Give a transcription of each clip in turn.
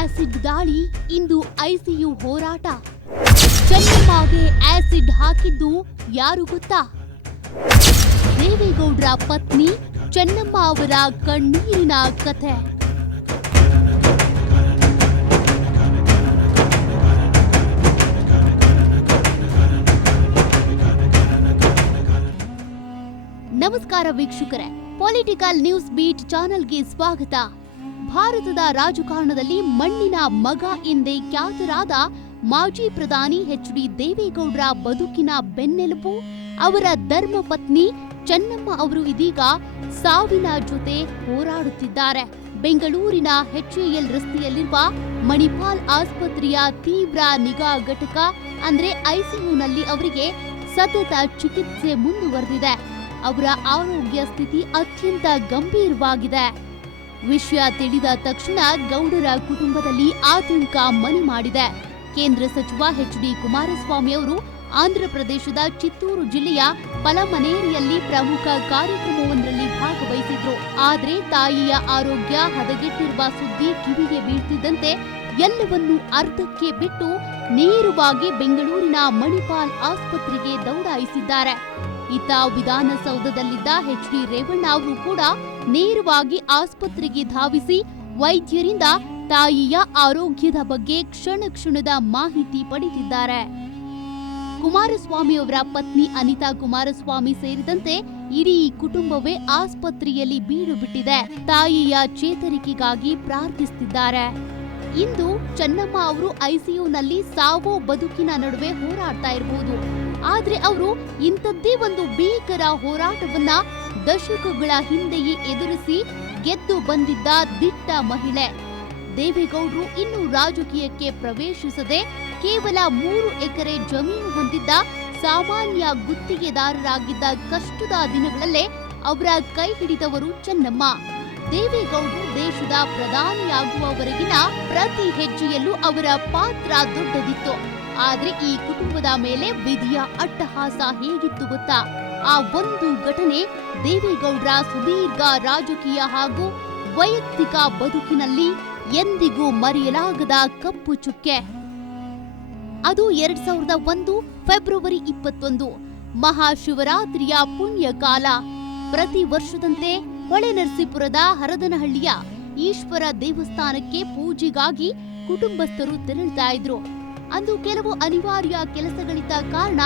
Acid ದಾಳಿ, ಇಂದು ICU ಹೋರಾಟ. ಚೆನ್ನಮ್ಮಗೆ acid ಹಾಕಿದ್ದು ಯಾರು ಗೊತ್ತಾ? ದೇವೇಗೌಡರ ಪತ್ನಿ ಚೆನ್ನಮ್ಮ ಅವರ ಕಣ್ಣೀರಿನ ಕಥೆ. ನಮಸ್ಕಾರ ವೀಕ್ಷಕರೇ, ಪೊಲಿಟಿಕಲ್ ನ್ಯೂಸ್ ಬೀಟ್ ಚಾನೆಲ್ಗೆ ಸ್ವಾಗತ. ಭಾರತದ ರಾಜಕಾರಣದಲ್ಲಿ ಮಣ್ಣಿನ ಮಗ ಎಂದೇ ಖ್ಯಾತರಾದ ಮಾಜಿ ಪ್ರಧಾನಿ ಎಚ್.ಡಿ. ದೇವೇಗೌಡರ ಬದುಕಿನ ಬೆನ್ನೆಲುಬು ಅವರ ಧರ್ಮಪತ್ನಿ ಚೆನ್ನಮ್ಮ ಅವರು ಇದೀಗ ಸಾವಿನ ಜೊತೆ ಹೋರಾಡುತ್ತಿದ್ದಾರೆ. ಬೆಂಗಳೂರಿನ ಎಚ್ಎಎಲ್ ರಸ್ತೆಯಲ್ಲಿರುವ ಮಣಿಪಾಲ್ ಆಸ್ಪತ್ರೆಯ ತೀವ್ರ ನಿಗಾ ಘಟಕ ಅಂದ್ರೆ ಐಸಿಯುನಲ್ಲಿ ಅವರಿಗೆ ಸತತ ಚಿಕಿತ್ಸೆ ಮುಂದುವರೆದಿದೆ. ಅವರ ಆರೋಗ್ಯ ಸ್ಥಿತಿ ಅತ್ಯಂತ ಗಂಭೀರವಾಗಿದೆ. ವಿಷಯ ತಿಳಿದ ತಕ್ಷಣ ಗೌಡರ ಕುಟುಂಬದಲ್ಲಿ ಆತಂಕ ಮನೆ ಮಾಡಿದೆ. ಕೇಂದ್ರ ಸಚಿವ ಎಚ್.ಡಿ. ಕುಮಾರಸ್ವಾಮಿ ಅವರು ಆಂಧ್ರಪ್ರದೇಶದ ಚಿತ್ತೂರು ಜಿಲ್ಲೆಯ ಪಲಮನೇರಿಯಲ್ಲಿ ಪ್ರಮುಖ ಕಾರ್ಯಕ್ರಮವೊಂದರಲ್ಲಿ ಭಾಗವಹಿಸಿದ್ರು. ಆದರೆ ತಾಯಿಯ ಆರೋಗ್ಯ ಹದಗೆಟ್ಟಿರುವ ಸುದ್ದಿ ಕಿವಿಗೆ ಬೀಳ್ತಿದ್ದಂತೆ ಎಲ್ಲವನ್ನೂ ಅರ್ಧಕ್ಕೆ ಬಿಟ್ಟು ನೇರವಾಗಿ ಬೆಂಗಳೂರಿನ ಮಣಿಪಾಲ್ ಆಸ್ಪತ್ರೆಗೆ ದೌಡಾಯಿಸಿದ್ದಾರೆ. ಇತ್ತ ವಿಧಾನಸೌಧದಲ್ಲಿದ್ದ ಎಚ್.ಡಿ. ರೇವಣ್ಣ ಅವರು ಕೂಡ ನೇರವಾಗಿ ಆಸ್ಪತ್ರೆಗೆ ಧಾವಿಸಿ ವೈದ್ಯರಿಂದ ತಾಯಿಯ ಆರೋಗ್ಯದ ಬಗ್ಗೆ ಕ್ಷಣ ಕ್ಷಣದ ಮಾಹಿತಿ ಪಡೆದಿದ್ದಾರೆ. ಕುಮಾರಸ್ವಾಮಿ ಅವರ ಪತ್ನಿ ಅನಿತಾ ಕುಮಾರಸ್ವಾಮಿ ಸೇರಿದಂತೆ ಇಡೀ ಕುಟುಂಬವೇ ಆಸ್ಪತ್ರೆಯಲ್ಲಿ ಬೀಡು ಬಿಟ್ಟಿದೆ. ತಾಯಿಯ ಚೇತರಿಕೆಗಾಗಿ ಪ್ರಾರ್ಥಿಸುತ್ತಿದ್ದಾರೆ. ಇಂದು ಚೆನ್ನಮ್ಮ ಅವರು ಐಸಿಯುನಲ್ಲಿ ಸಾವೋ ಬದುಕಿನ ನಡುವೆ ಹೋರಾಡ್ತಾ ಇರಬಹುದು. ಆದ್ರೆ ಅವರು ಇಂಥದ್ದೇ ಒಂದು ಭೀಕರ ಹೋರಾಟವನ್ನ ದಶಕಗಳ ಹಿಂದೆಯೇ ಎದುರಿಸಿ ಗೆದ್ದು ಬಂದಿದ್ದ ದಿಟ್ಟ ಮಹಿಳೆ. ದೇವೇಗೌಡರು ಇನ್ನು ರಾಜಕೀಯಕ್ಕೆ ಪ್ರವೇಶಿಸದೆ ಕೇವಲ 3 ಎಕರೆ ಜಮೀನು ಹೊಂದಿದ್ದ ಸಾಮಾನ್ಯ ಗುತ್ತಿಗೆದಾರರಾಗಿದ್ದ ಕಷ್ಟದ ದಿನಗಳಲ್ಲೇ ಅವರ ಕೈ ಹಿಡಿದವರು ಚೆನ್ನಮ್ಮ. ದೇವೇಗೌಡರು ದೇಶದ ಪ್ರಧಾನಿಯಾಗುವವರೆಗಿನ ಪ್ರತಿ ಹೆಜ್ಜೆಯಲ್ಲೂ ಅವರ ಪಾತ್ರ ದೊಡ್ಡದಿತ್ತು. ಆದ್ರೆ ಈ ಕುಟುಂಬದ ಮೇಲೆ ವಿಧಿಯ ಅಟ್ಟಹಾಸ ಹೇಗಿತ್ತು ಗೊತ್ತಾ? ಆ ಒಂದು ಘಟನೆ ದೇವೇಗೌಡರ ಸುದೀರ್ಘ ರಾಜಕೀಯ ಹಾಗೂ ವೈಯಕ್ತಿಕ ಬದುಕಿನಲ್ಲಿ ಎಂದಿಗೂ ಮರೆಯಲಾಗದ ಕಪ್ಪು ಚುಕ್ಕೆ. ಅದು 2001 ಫೆಬ್ರವರಿ 21 ಮಹಾಶಿವರಾತ್ರಿಯ ಪುಣ್ಯ ಕಾಲ. ಪ್ರತಿ ವರ್ಷದಂತೆ ಹೊಳೆನರಸೀಪುರದ ಹರದನಹಳ್ಳಿಯ ಈಶ್ವರ ದೇವಸ್ಥಾನಕ್ಕೆ ಪೂಜೆಗಾಗಿ ಕುಟುಂಬಸ್ಥರು ತೆರಳುತ್ತಾ ಇದ್ರು. ಅಂದು ಕೆಲವು ಅನಿವಾರ್ಯ ಕೆಲಸಗಳಿದ್ದ ಕಾರಣ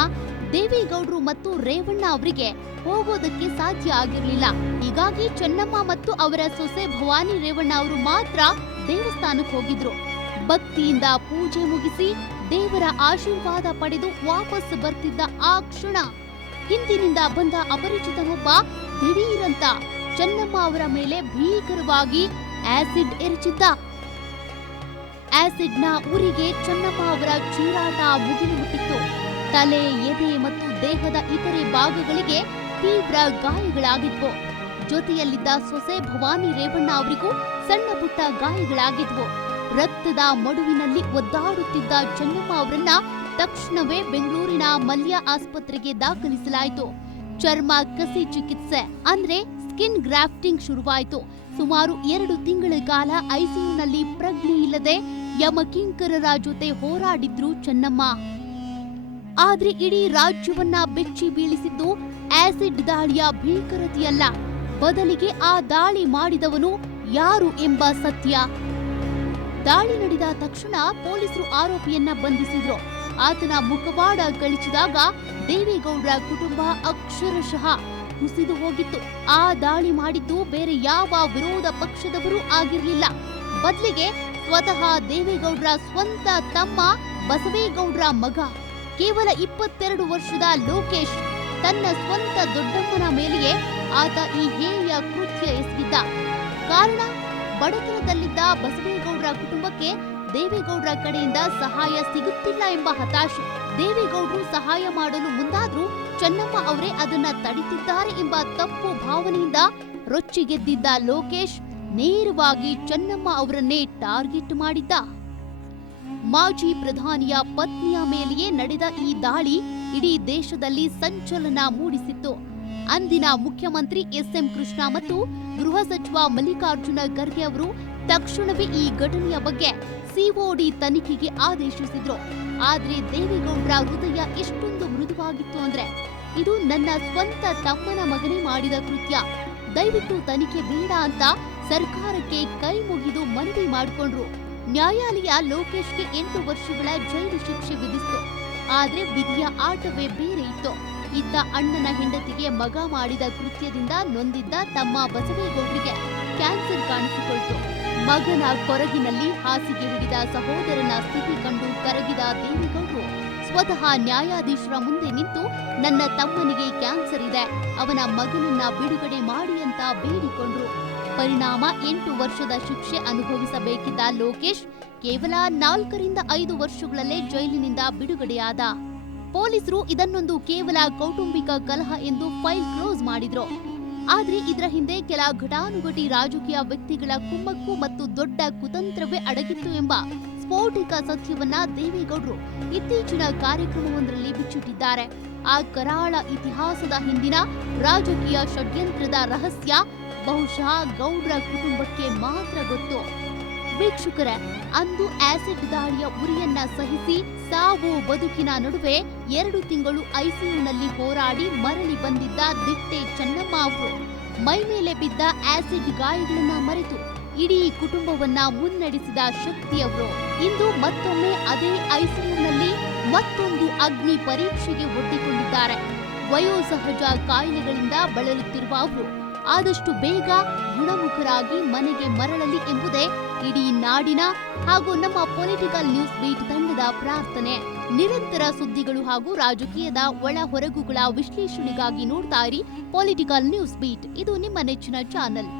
ದೇವೇಗೌಡರು ಮತ್ತು ರೇವಣ್ಣ ಅವರಿಗೆ ಹೋಗೋದಕ್ಕೆ ಸಾಧ್ಯ ಆಗಿರಲಿಲ್ಲ. ಹೀಗಾಗಿ ಚೆನ್ನಮ್ಮ ಮತ್ತು ಅವರ ಸೊಸೆ ಭವಾನಿ ರೇವಣ್ಣ ಅವರು ಮಾತ್ರ ದೇವಸ್ಥಾನಕ್ಕೆ ಹೋಗಿದ್ರು. ಭಕ್ತಿಯಿಂದ ಪೂಜೆ ಮುಗಿಸಿ ದೇವರ ಆಶೀರ್ವಾದ ಪಡೆದು ವಾಪಸ್ ಬರ್ತಿದ್ದ ಆ ಕ್ಷಣ ಹಿಂದಿನಿಂದ ಬಂದ ಅಪರಿಚಿತನೊಬ್ಬ ದಿಢೀರಂತ ಚೆನ್ನಮ್ಮ ಅವರ ಮೇಲೆ ಭೀಕರವಾಗಿ ಆಸಿಡ್ ಎರಚಿದ್ದ. ಆಸಿಡ್ನ ಉರಿಗೆ ಚೆನ್ನಮ್ಮ ಅವರ ಚೀರಾಟ ಮುಗಿಲು ಮುಟ್ಟಿತ್ತು. ತಲೆ, ಎದೆ ಮತ್ತು ದೇಹದ ಇತರೆ ಭಾಗಗಳಿಗೆ ತೀವ್ರ ಗಾಯಗಳಾಗಿದ್ವು. ಜೊತೆಯಲ್ಲಿದ್ದ ಸೊಸೆ ಭವಾನಿ ರೇವಣ್ಣ ಅವರಿಗೂ ಸಣ್ಣ ಪುಟ್ಟ ಗಾಯಗಳಾಗಿದ್ವು. ರಕ್ತದ ಮಡುವಿನಲ್ಲಿ ಒದ್ದಾಡುತ್ತಿದ್ದ ಚೆನ್ನಮ್ಮ ಅವರನ್ನ ತಕ್ಷಣವೇ ಬೆಂಗಳೂರಿನ ಮಲ್ಯ ಆಸ್ಪತ್ರೆಗೆ ದಾಖಲಿಸಲಾಯಿತು. ಚರ್ಮ ಕಸಿ ಚಿಕಿತ್ಸೆ ಅಂದ್ರೆ ಸ್ಕಿನ್ ಗ್ರಾಫ್ಟಿಂಗ್ ಶುರುವಾಯಿತು. ಸುಮಾರು 2 ತಿಂಗಳ ಕಾಲ ಐಸಿಯುನಲ್ಲಿ ಪ್ರಜ್ಞೆ ಇಲ್ಲದೆ ಯಮಕಿಂಕರರ ಜೊತೆ ಹೋರಾಡಿದ್ರು ಚೆನ್ನಮ್ಮ. ಆದ್ರೆ ಇಡೀ ರಾಜ್ಯವನ್ನ ಬೆಚ್ಚಿ ಬೀಳಿಸಿದ್ದು ಆಸಿಡ್ ದಾಳಿಯ ಭೀಕರತೆಯಲ್ಲ, ಬದಲಿಗೆ ಆ ದಾಳಿ ಮಾಡಿದವನು ಯಾರು ಎಂಬ ಸತ್ಯ. ದಾಳಿ ನಡೆದ ತಕ್ಷಣ ಪೊಲೀಸರು ಆರೋಪಿಯನ್ನ ಬಂಧಿಸಿದ್ರು. ಆತನ ಮುಖವಾಡ ಕಳಿಸಿದಾಗ ದೇವೇಗೌಡರ ಕುಟುಂಬ ಅಕ್ಷರಶಃ ಕುಸಿದು ಹೋಗಿತ್ತು. ಆ ದಾಳಿ ಮಾಡಿದ್ದು ಬೇರೆ ಯಾವ ವಿರೋಧ ಪಕ್ಷದವರೂ ಆಗಿರಲಿಲ್ಲ. ಬದಲಿಗೆ ಸ್ವತಃ ದೇವೇಗೌಡರ ಸ್ವಂತ ತಮ್ಮ ಬಸವೇಗೌಡರ ಮಗ, ಕೇವಲ 22 ವರ್ಷದ ಲೋಕೇಶ್, ತನ್ನ ಸ್ವಂತ ದೊಡ್ಡಮ್ಮನ ಮೇಲೆಯೇ ಆತ ಈ ಹೇಯ ಕೃತ್ಯ ಎಸಗಿದ್ದ. ಕಾರಣ, ಬಡತನದಲ್ಲಿದ್ದ ಬಸವೇಗೌಡರ ಕುಟುಂಬಕ್ಕೆ ದೇವೇಗೌಡರ ಕಡೆಯಿಂದ ಸಹಾಯ ಸಿಗುತ್ತಿಲ್ಲ ಎಂಬ ಹತಾಶೆ. ದೇವೇಗೌಡರು ಸಹಾಯ ಮಾಡಲು ಮುಂದಾದ್ರೂ ಚೆನ್ನಮ್ಮ ಅವರೇ ಅದನ್ನ ತಡಿತಿದ್ದಾರೆ ಎಂಬ ತಪ್ಪು ಭಾವನೆಯಿಂದ ರೊಚ್ಚಿಗೆದ್ದಿದ್ದ ಲೋಕೇಶ್ ನೇರವಾಗಿ ಚೆನ್ನಮ್ಮ ಅವರನ್ನೇ ಟಾರ್ಗೆಟ್ ಮಾಡಿದ್ದ. ಮಾಜಿ ಪ್ರಧಾನಿಯ ಪತ್ನಿಯ ಮೇಲೆಯೇ ನಡೆದ ಈ ದಾಳಿ ಇಡೀ ದೇಶದಲ್ಲಿ ಸಂಚಲನ ಮೂಡಿಸಿತ್ತು. ಅಂದಿನ ಮುಖ್ಯಮಂತ್ರಿ ಎಸ್.ಎಂ. ಕೃಷ್ಣ ಮತ್ತು ಗೃಹ ಸಚಿವ ಮಲ್ಲಿಕಾರ್ಜುನ ಖರ್ಗೆ ಅವರು ತಕ್ಷಣವೇ ಈ ಘಟನೆಯ ಬಗ್ಗೆ ಸಿಒಡಿ ತನಿಖೆಗೆ ಆದೇಶಿಸಿದ್ರು. ಆದ್ರೆ ದೇವೇಗೌಡರ ಹೃದಯ ಎಷ್ಟೊಂದು ಮೃದುವಾಗಿತ್ತು ಅಂದ್ರೆ, ಇದು ನನ್ನ ಸ್ವಂತ ತಮ್ಮನ ಮಗನೇ ಮಾಡಿದ ಕೃತ್ಯ, ದಯವಿಟ್ಟು ತನಿಖೆ ಬೇಡ ಅಂತ ಸರ್ಕಾರಕ್ಕೆ ಕೈ ಮುಗಿದು ಮನವಿ ಮಾಡಿಕೊಂಡ್ರು. ನ್ಯಾಯಾಲಯ ಲೋಕೇಶ್ಗೆ 8 ವರ್ಷಗಳ ಜೈಲು ಶಿಕ್ಷೆ ವಿಧಿಸಿತು. ಆದ್ರೆ ವಿಧಿಯ ಆಟವೇ ಬೇರೆ ಇತ್ತು. ಇತ್ತ ಅಣ್ಣನ ಹೆಂಡತಿಗೆ ಮಗ ಮಾಡಿದ ಕೃತ್ಯದಿಂದ ನೊಂದಿದ್ದ ತಮ್ಮ ಬಸವೇಗೌಡರಿಗೆ ಕ್ಯಾನ್ಸರ್ ಕಾಣಿಸಿಕೊಳ್ತು. ಮಗನ ಕೊರಗಿನಲ್ಲಿ ಹಾಸಿಗೆ ಹಿಡಿದ ಸಹೋದರನ ಸ್ಥಿತಿ ಕಂಡು ಕರಗಿದ ದೇವೇಗೌಡರು ಸ್ವತಃ ನ್ಯಾಯಾಧೀಶರ ಮುಂದೆ ನಿಂತು ನನ್ನ ತಮ್ಮನಿಗೆ ಕ್ಯಾನ್ಸರ್ ಇದೆ, ಅವನ ಮಗನನ್ನ ಬಿಡುಗಡೆ ಮಾಡಿ ಅಂತ ಬೇಡಿಕೊಂಡ್ರು. ಪರಿಣಾಮ 8 ವರ್ಷದ ಶಿಕ್ಷೆ ಅನುಭವಿಸಬೇಕಿದ್ದ ಲೋಕೇಶ್ ಕೇವಲ 4 ರಿಂದ 5 ವರ್ಷಗಳಲ್ಲೇ ಜೈಲಿನಿಂದ ಬಿಡುಗಡೆಯಾದ. ಪೊಲೀಸರು ಇದನ್ನೊಂದು ಕೇವಲ ಕೌಟುಂಬಿಕ ಕಲಹ ಎಂದು ಫೈಲ್ ಕ್ಲೋಸ್ ಮಾಡಿದ್ರು. ಆದ್ರೆ ಇದರ ಹಿಂದೆ ಕೆಲ ಘಟಾನುಘಟಿ ರಾಜಕೀಯ ವ್ಯಕ್ತಿಗಳ ಕುಮ್ಮಕ್ಕು ಮತ್ತು ದೊಡ್ಡ ಕುತಂತ್ರವೇ ಅಡಗಿತ್ತು ಎಂಬ ಸ್ಫೋಟಕ ಸತ್ಯವನ್ನ ದೇವೇಗೌಡರು ಇತ್ತೀಚಿನ ಕಾರ್ಯಕ್ರಮವೊಂದರಲ್ಲಿ ಬಿಚ್ಚಿಟ್ಟಿದ್ದಾರೆ. ಆ ಕರಾಳ ಇತಿಹಾಸದ ಹಿಂದಿನ ರಾಜಕೀಯ ಷಡ್ಯಂತ್ರದ ರಹಸ್ಯ ಬಹುಶಃ ಗೌಡ್ರ ಕುಟುಂಬಕ್ಕೆ ಮಾತ್ರ ಗೊತ್ತು. ವೀಕ್ಷಕರೇ, ಅಂದು ಆಸಿಡ್ ದಾಳಿಯ ಉರಿಯನ್ನ ಸಹಿಸಿ ಸಾವು ಬದುಕಿನ ನಡುವೆ 2 ತಿಂಗಳು ಐಸಿಯುನಲ್ಲಿ ಹೋರಾಡಿ ಮರಳಿ ಬಂದಿದ್ದ ದಿಟ್ಟೆ ಚೆನ್ನಮ್ಮ ಅವರು ಮೈ ಮೇಲೆ ಬಿದ್ದ ಆಸಿಡ್ ಗಾಯಗಳನ್ನ ಮರೆತು ಇಡೀ ಕುಟುಂಬವನ್ನ ಮುನ್ನಡೆಸಿದ ಶಕ್ತಿಯವರು ಇಂದು ಮತ್ತೊಮ್ಮೆ ಅದೇ ಐಸಿಯುನಲ್ಲಿ ಮತ್ತೊಂದು ಅಗ್ನಿ ಪರೀಕ್ಷೆಗೆ ಒಡ್ಡಿಕೊಂಡಿದ್ದಾರೆ. ವಯೋಸಹಜ ಕಾಯಿಲೆಗಳಿಂದ ಬಳಲುತ್ತಿರುವ ಅವರು ಆದಷ್ಟು ಬೇಗ ಗುಣಮುಖರಾಗಿ ಮನೆಗೆ ಮರಳಲಿ ಎಂಬುದೇ ಇಡೀ ನಾಡಿನ ಹಾಗೂ ನಮ್ಮ ಪೊಲಿಟಿಕಲ್ ನ್ಯೂಸ್ ಬೀಟ್ ತಂಡದ ಪ್ರಾರ್ಥನೆ. ನಿರಂತರ ಸುದ್ದಿಗಳು ಹಾಗೂ ರಾಜಕೀಯದ ಒಳ ಹೊರಗುಗಳ ವಿಶ್ಲೇಷಣೆಗಾಗಿ ನೋಡ್ತಾ ಇರಿ ಪೊಲಿಟಿಕಲ್ ನ್ಯೂಸ್ ಬೀಟ್. ಇದು ನಿಮ್ಮ ನೆಚ್ಚಿನ ಚಾನೆಲ್.